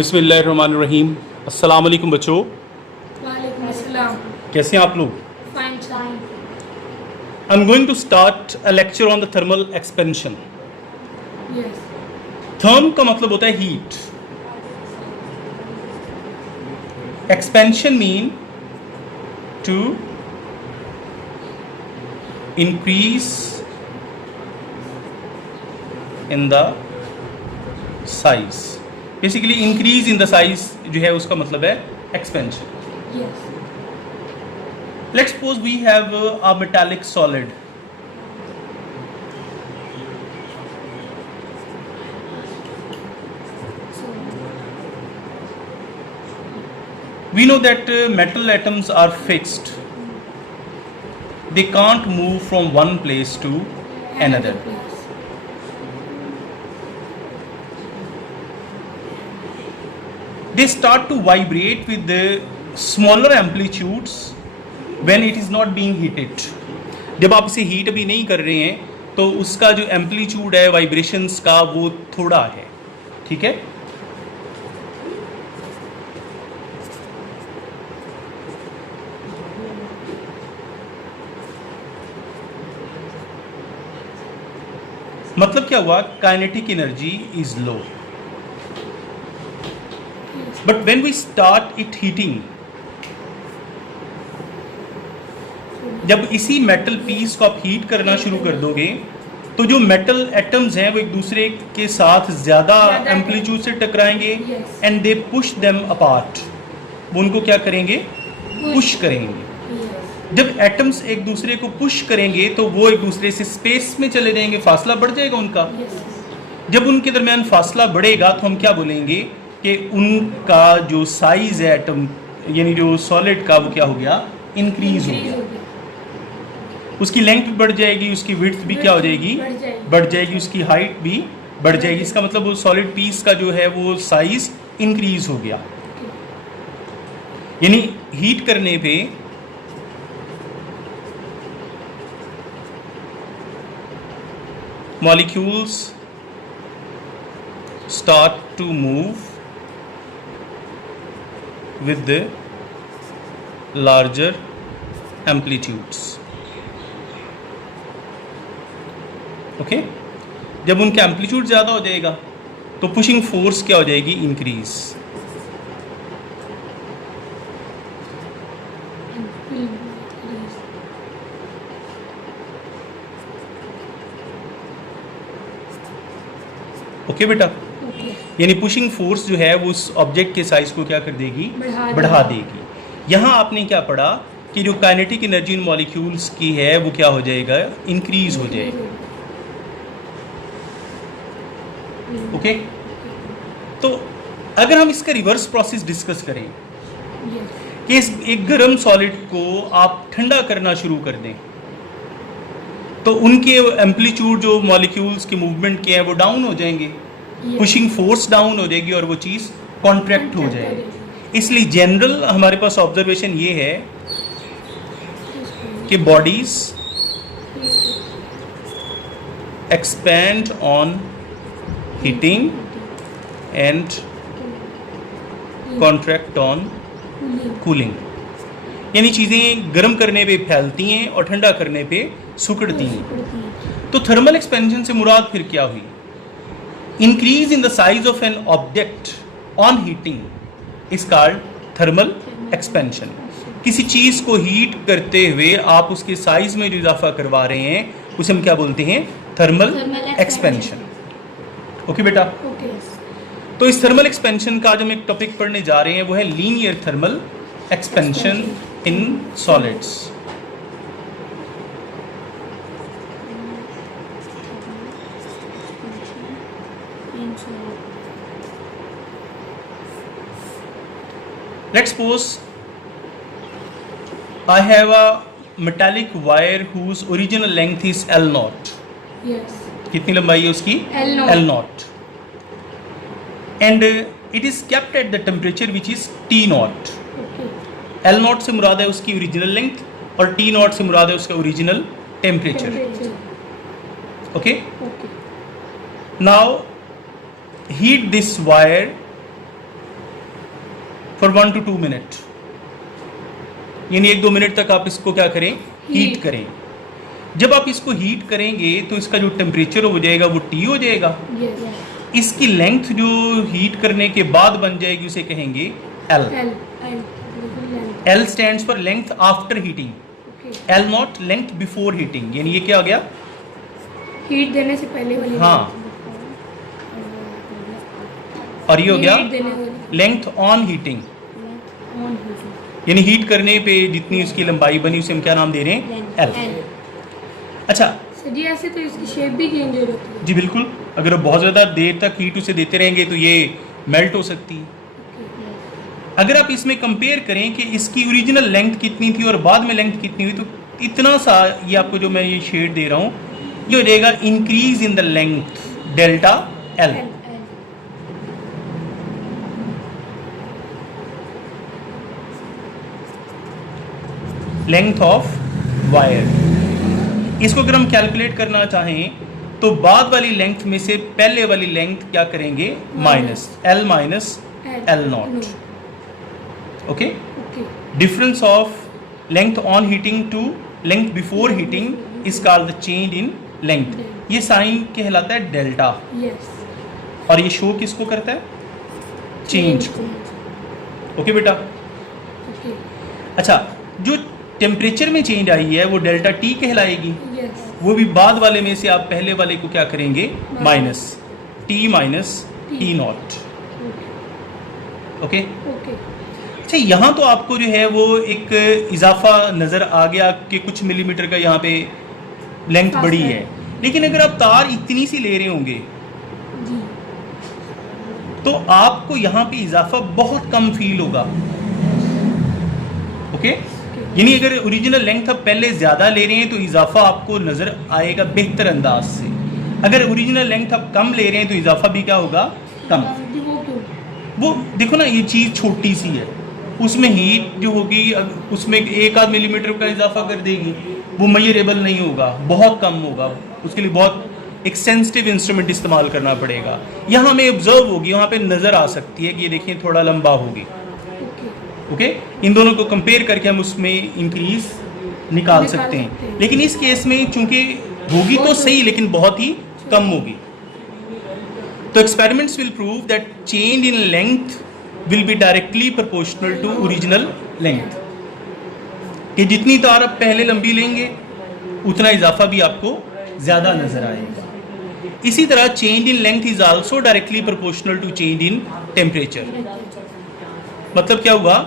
बिस्मिल्लाहिर्रहमानिर्रहीम। अस्सलाम वालेकुम बच्चों, वालेकुम अस्सलाम। कैसे हैं आप लोग? Fine fine. I am going to start a lecture on the thermal expansion. Yes. Therm का मतलब होता है heat. Expansion mean to increase in the size. Basically increase in the size जो है उसका मतलब है expansion. Yes. Let's suppose we have a metallic solid. We know that metal atoms are fixed. They can't move from one place to another. They start to vibrate with the smaller amplitudes when it is not being heated. जब आप इसे heat अभी नहीं कर रहे हैं तो उसका जो एम्पलीट्यूड है वाइब्रेशंस का वो थोड़ा है, ठीक है। मतलब क्या हुआ? Kinetic energy is low, but when we start it heating, जब इसी मेटल पीस को आप हीट करना शुरू कर दोगे तो जो मेटल एटम्स हैं वो एक दूसरे के साथ ज़्यादा एम्पलीट्यूड से टकराएंगे and they push them apart. वो उनको क्या करेंगे? पुश करेंगे। जब एटम्स एक दूसरे को पुश करेंगे तो वो एक दूसरे से स्पेस में चले जाएंगे, फासला बढ़ जाएगा उनका। जब उनके दरमियान फासला बढ़ेगा तो हम क्या बोलेंगे कि उनका जो साइज है एटम यानी जो सॉलिड का वो क्या हो गया? इंक्रीज हो गया। उसकी लेंथ भी बढ़ जाएगी, उसकी विड्थ भी क्या हो जाएगी? बढ़ जाएगी, उसकी हाइट भी बढ़ जाएगी। इसका मतलब वो सॉलिड पीस का जो है वो साइज इंक्रीज हो गया। यानी हीट करने पे molecules start to move with the larger amplitudes. Okay जब उनका एम्पलीट्यूड ज़्यादा हो जाएगा तो पुशिंग फोर्स क्या हो जाएगी? इंक्रीज। ओके बेटा, यानी पुशिंग फोर्स जो है वो उस ऑब्जेक्ट के साइज को क्या कर देगी? बढ़ा देगी। यहाँ आपने क्या पढ़ा कि जो काइनेटिक एनर्जी इन मॉलिक्यूल्स की है वो क्या हो जाएगा? इंक्रीज हो जाएगी। ओके तो अगर हम इसका रिवर्स प्रोसेस डिस्कस करें कि एक गर्म सॉलिड को आप ठंडा करना शुरू कर दें तो उनके एम्पलीट्यूड जो मॉलिक्यूल्स के मूवमेंट के हैं वो डाउन हो जाएंगे, पुशिंग फोर्स डाउन हो जाएगी और वो चीज़ कॉन्ट्रैक्ट हो जाएगी। इसलिए जनरल हमारे पास ऑब्जर्वेशन ये है कि bodies expand on heating and contract on cooling. यानी चीज़ें गर्म करने पे फैलती हैं और ठंडा करने पे सिकुड़ती हैं। तो थर्मल एक्सपेंशन से मुराद फिर क्या हुई? Increase in the size of an object on heating is called thermal expansion. किसी चीज़ को हीट करते हुए आप उसके साइज में जो इजाफा करवा रहे हैं उसे हम क्या बोलते हैं? Thermal expansion. ओके बेटा? तो इस थर्मल एक्सपेंशन का जो हम एक टॉपिक पढ़ने जा रहे हैं वो है linear thermal expansion in solids. Let's suppose I have a metallic wire whose original length is L naught. Yes. कितनी लंबाई है उसकी? L naught. And it is kept at the temperature which is T naught. Okay. L naught से मुराद है उसकी original length और T naught से मुराद है उसका original temperature. Okay? Okay. Now heat this wire for 1 to 2 minute, यानी 1-2 minute तक आप इसको क्या करें, हीट Heat. करें। जब आप इसको हीट करेंगे तो इसका जो टेम्परेचर हो जाएगा वो T हो जाएगा। Yes. इसकी लेंथ जो हीट करने के बाद बन जाएगी उसे कहेंगे L। L. L stands for length after heating, Okay. L not length before heating, यानी ये क्या हो गया, हीट देने से पहले वाली। हाँ, और ये हो गया हीट देने वाली। Length on heating, On heating. यानी हीट करने पे जितनी उसकी लंबाई बनी उसे हम क्या नाम दे रहे हैं, L। अच्छा सर जी ऐसे तो इसकी शेप भी चेंज हो जाती है। जी बिल्कुल, अगर आप बहुत ज़्यादा देर तक हीट उसे देते रहेंगे तो ये मेल्ट हो सकती है। अगर आप इसमें कंपेयर करें कि इसकी ओरिजिनल लेंथ कितनी थी और बाद में लेंथ कितनी हुई, तो इतना सा ये आपको जो मैं ये शेड दे रहा हूँ ये हो जाएगा increase in the length delta L। Length of wire, इसको अगर हम कैलकुलेट करना चाहें तो बाद वाली लेंथ में से पहले वाली लेंथ क्या करेंगे, minus L minus L naught. Okay, okay. Difference of length on heating to length before heating is called the change in length. ये साइन कहलाता है डेल्टा, यस। और ये शो किसको करता है, चेंज को। ओके बेटा, ओके। अच्छा जो टेम्परेचर में चेंज आई है वो डेल्टा T कहलाएगी, यस। वो भी बाद वाले में से आप पहले वाले को क्या करेंगे, minus T minus T not. Okay, okay. अच्छा यहाँ तो आपको जो है वो एक इजाफा नज़र आ गया कि कुछ मिलीमीटर का यहाँ पे लेंथ फासला बड़ी है। है, लेकिन अगर आप तार इतनी सी ले रहे होंगे जी। तो आपको यहाँ पे इजाफा बहुत कम फील होगा। ओके, यानी अगर ओरिजिनल लेंथ आप पहले ज़्यादा ले रहे हैं तो इजाफा आपको नज़र आएगा बेहतर अंदाज से, अगर ओरिजिनल लेंथ आप कम ले रहे हैं तो इजाफा भी क्या होगा, कम। जी, वो क्यों? वो देखो ना, ये चीज़ छोटी सी है, उसमें हीट जो होगी उसमें 1-8 मिलीमीटर का इजाफा कर देगी, वो मेजरेबल नहीं होगा, बहुत कम होगा, उसके लिए बहुत एक सेंसिटिव इंस्ट्रूमेंट इस्तेमाल करना पड़ेगा। यहाँ हमें ऑब्जर्व होगी, वहाँ पे नज़र आ सकती है कि ये देखिए थोड़ा लंबा होगी। ओके। ओके, इन दोनों को कंपेयर करके हम उसमें इंक्रीज निकाल सकते हैं, लेकिन इस केस में चूंकि होगी तो सही लेकिन बहुत ही कम होगी। तो experiments will prove that change in length will be directly proportional to original length, कि जितनी तार आप पहले लंबी लेंगे उतना इजाफा भी आपको ज़्यादा नज़र आएगा। इसी तरह change in length is also directly proportional to change in temperature. मतलब क्या हुआ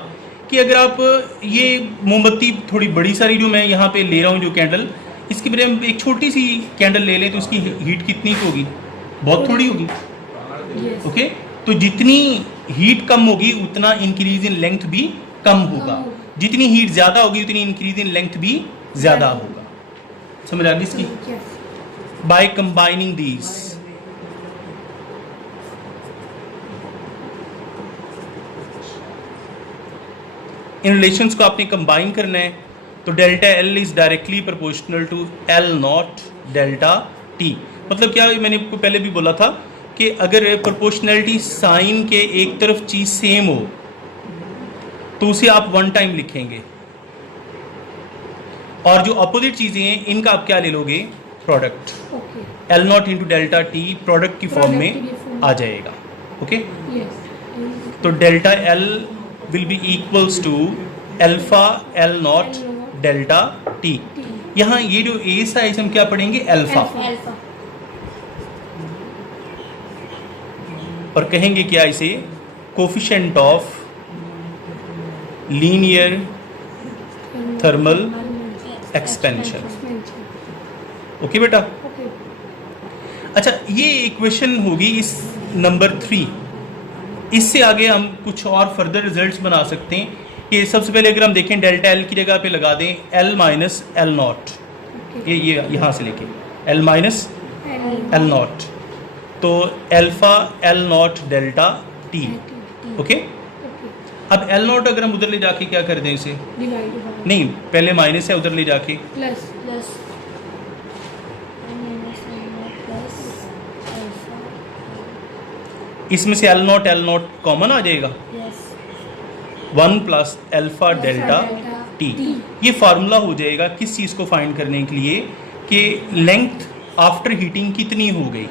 कि अगर आप ये मोमबत्ती थोड़ी बड़ी सारी जो मैं यहाँ पे ले रहा हूँ जो कैंडल, इसकी बजाय हम एक छोटी सी कैंडल ले लें तो उसकी हीट कितनी होगी, बहुत थोड़ी होगी। यस। ओके, तो जितनी हीट कम होगी उतना इंक्रीज इन लेंथ भी कम होगा, जितनी हीट ज़्यादा होगी उतनी इंक्रीज इन लेंथ भी ज़्यादा होगा। समझ आ गई इसकी? यस। बाय कंबाइनिंग दीज, इन रिलेशंस को आपने कंबाइन करना है, तो delta L is directly proportional to L naught delta T। मतलब क्या, मैंने आपको पहले भी बोला था कि अगर प्रोपोर्शनैलिटी साइन के एक तरफ चीज़ सेम हो तो उसे आप वन टाइम लिखेंगे, और जो अपोजिट चीज़ें हैं इनका आप क्या ले लोगे, product. Okay. L naught into delta T product की फॉर्म Product की में form। आ जाएगा। Okay, yes. तो delta L will be equals to alpha L naught delta T। यहाँ ये जो ए सा इसे हम क्या पढ़ेंगे, अल्फा, अल्फा। और कहेंगे क्या इसे, coefficient of linear thermal expansion. Okay बेटा, ओके। अच्छा ये इक्वेशन होगी इस नंबर 3। इससे आगे हम कुछ और फर्दर रिजल्ट्स बना सकते हैं कि सबसे पहले अगर हम देखें डेल्टा L की जगह पे लगा दें L माइनस L नॉट, ये यहाँ से लेके L माइनस L नॉट, तो alpha L naught delta T। Okay, अब L नॉट अगर हम उधर ले जाके क्या कर दें इसे, डिवाइड नहीं पहले माइनस है, उधर ले जाके प्लस इसमें से L नॉट कॉमन आ जाएगा, 1 प्लस अल्फा डेल्टा टी। ये फार्मूला हो जाएगा किस चीज़ को फाइंड करने के लिए कि लेंथ आफ्टर हीटिंग कितनी हो गई,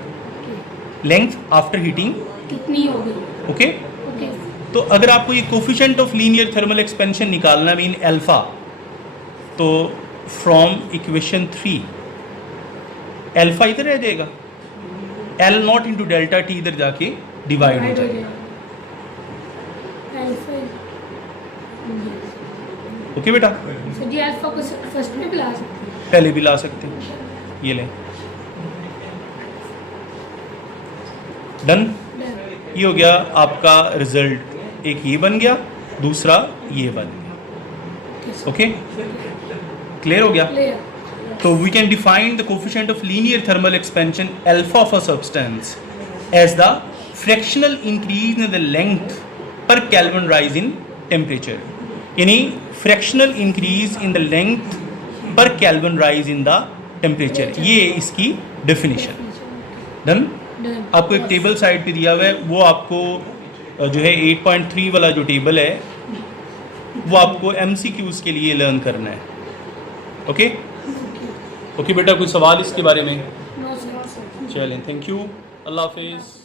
लेंथ आफ्टर हीटिंग कितनी हो गई। ओके। ओके। तो अगर आपको ये coefficient of linear thermal expansion निकालना मीन अल्फा, तो फ्रॉम इक्वेशन 3 अल्फा इधर रह जाएगा, L not into delta T इधर जाके डिवाइड हो जाएगा। अल्फा। ओके बेटा, सर जी अल्फा को फर्स्ट में भी ला सकते हैं। पहले भी ला सकते हैं, ये लें। डन। Done. ये हो गया आपका रिजल्ट, एक ये बन गया, दूसरा ये बन गया। ओके, क्लियर हो गया। Clear. तो we can define the coefficient of linear thermal expansion alpha of a substance as the fractional increase in the length per kelvin rise in temperature, यानी fractional increase in the length per kelvin rise in the temperature, ये इसकी definition. Done. Done. आपको एक table side पे दिया हुआ है, वो आपको जो है 8.3 वाला जो टेबल है वो आपको MCQs के लिए लर्न करना है। ओके ओके बेटा, कोई सवाल इसके बारे में? No, sir. चलें, थैंक यू, अल्लाह हाफिज़।